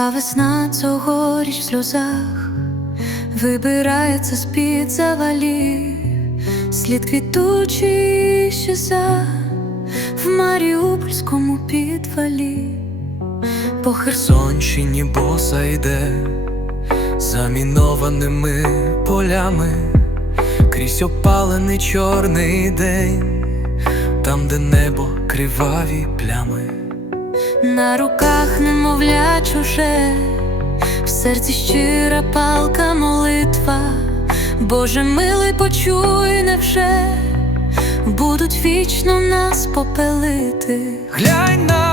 а весна цьогоріч в сльозах вибирається з-під завалів, слід квітучий щеза в Маріупольському підвалі. По Херсонщині боса йде замінованими полями, крізь опалений чорний день, там, де небо криваві плями. На руках немовля чуже, в серці щира палка молитва, Боже милий, почуй, невже? Будуть вічно нас попелити. Глянь на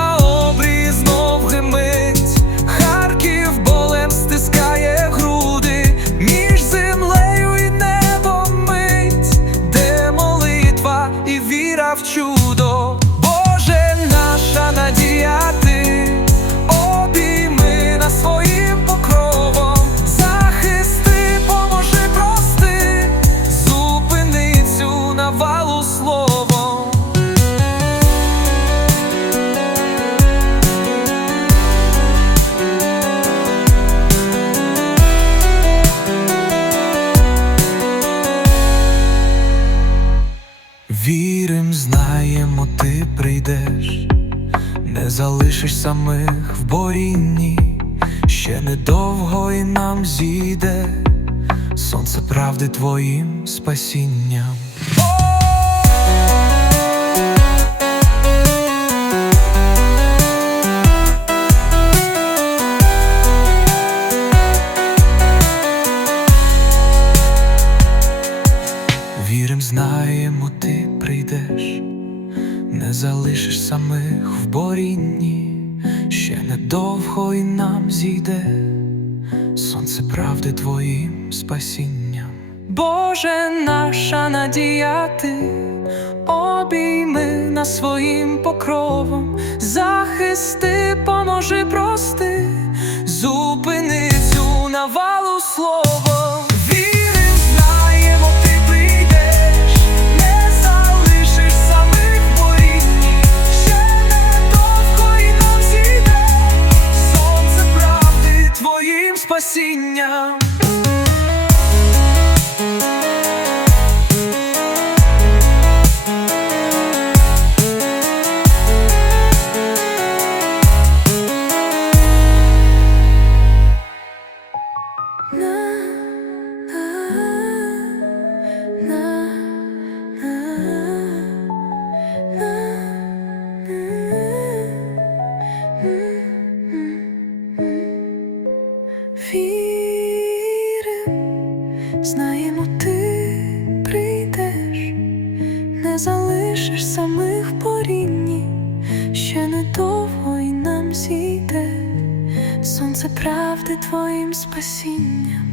Вірим, знаємо, ти прийдеш, не залишиш самих в борінні, ще недовго і нам зійде сонце правди твоїм спасінням. Вірим, знаємо, ти прийдеш, не залишиш самих в борінні, ще недовго і нам зійде сонце правди твоїм спасінням. Боже, наша надія ти, обійми нас своїм покровом, захисти, поможи, сонце правди твоїм спасінням.